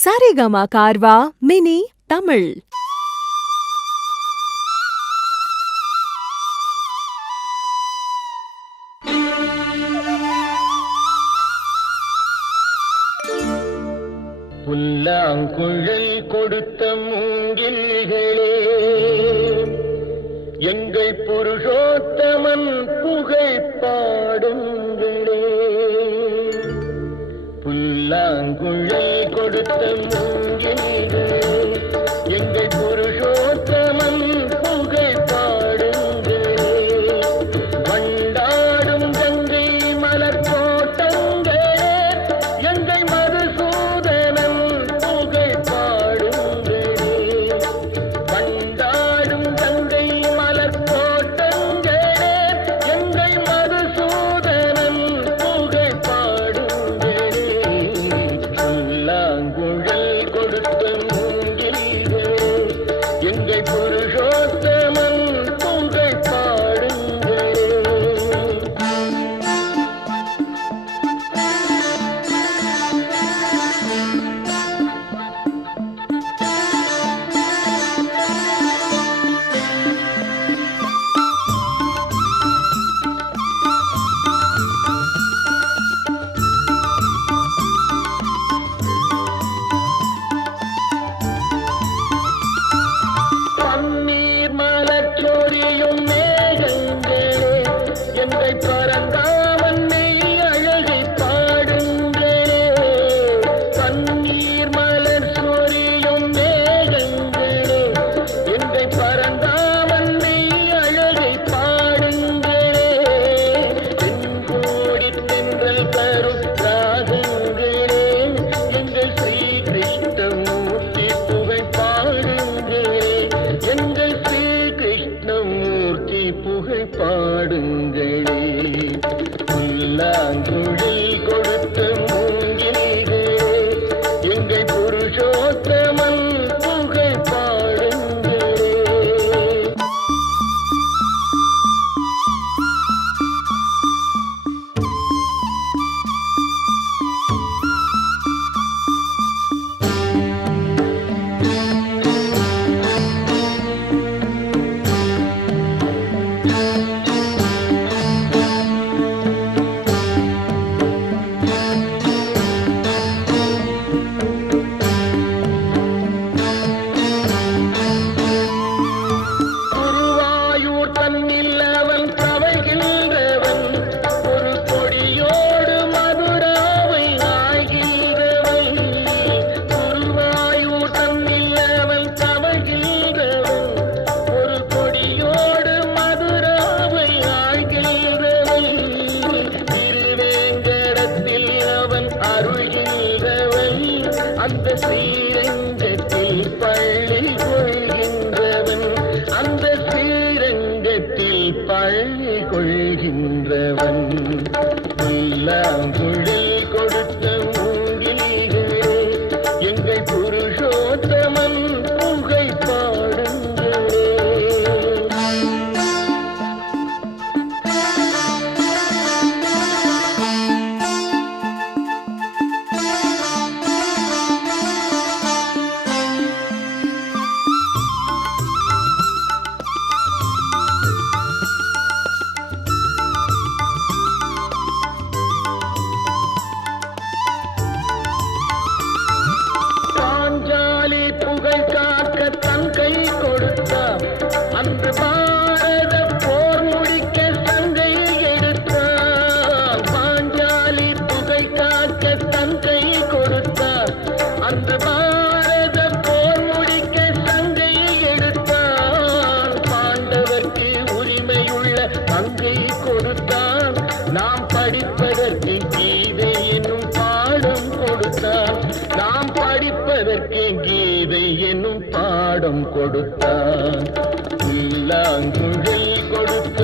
Saregama Carvaan mini Tamil. புல்லாங்குழல் கொடுத்த மூங்கில்களே, எங்கள் புருஷோத்தமன் புகழ் பாடுங்களே. புல்லாங்குழல் கொடுத்த மூங்கில்களே, எங்கள் புருஷோத்தமன் புகழ் பாடுங்களே. வண்டாடும் கங்கை மலர் தோட்டங்களே, எங்கள் மதுசூதனன் புகழ் பாடுங்களே. வண்டாடும் கங்கை மலர் தோட்டங்களே, எங்கள் மதுசூதனன் புகழ் பாடுங்களே. புல்லாங்குழல் கொடுத்த மூங்கில்களே, எங்கள் புருஷோத்தமன் புகழ் பாடுங்களே. பன்னீர் மலர் சொரியும் மேகங்களே, எங்கள் பரந்தாமன் மெய் அழகை பாடுங்களே. பன்னீர் மலர் சொரியும் மேகங்களே, எங்கள் பரந்தாமன் மெய் அழகை பாடுங்களே. தென்கோடி தென்றல் தரும் ராகங்களே, எங்கள் ஸ்ரீ கிருஷ்ணமூர்த்தி புகழ் பாடுங்களே. எங்கள் ஸ்ரீ கிருஷ்ணமூர்த்தி புகழ் பாடுங்களே. புல்லாங்குழல் கொடுத்த மூங்கில்களே, எங்கள் புருஷோத்தமன் புகழ் பாடுங்களே. குருவாயூர் தன்னில் அவன் தவழ்கின்றவன், ஒரு கொடியோடு மதுராவை ஆழ்கின்றவன். குருவாயூர் தன்னில் அவன் தவழ்கின்றவன், ஒரு கொடியோடு மதுராவை ஆழ்கின்றவன். திருவேங்கடத்தில் அவன் அருள்கின்றவன், அந்த ஸ்ரீரங்கத்தில் பள்ளி கொள்கின்றவன். அந்த ஸ்ரீரங்கத்தில் பள்ளி கொள்கின்றவன். புல்லாங்குழல் கொடுத்த மூங்கில்களே, எங்கள் புருஷோத்தமன் புகழ் பாடுங்களே. பாஞ்சாலி புகழ் காக்க தன் கை கொடுத்தார், அன்று பாரத போர் முடிக்க சங்கை எடுத்தார். பாஞ்சாலி புகழ் காக்க தன் கை கொடுத்தார், அன்று பாரத போர் முடிக்க சங்கை எடுத்தார். பாண்டவர்க்கு உரிமையுள்ள பங்கை கொடுத்தார், நாம் படிப்பதற்கு கீதை என்னும் பாடம் கொடுத்தார். நாம் படிப்பதற்கு கீதை என்னும் பாடம் கொடுத்தார். புல்லாங்குழல் கொடுத்த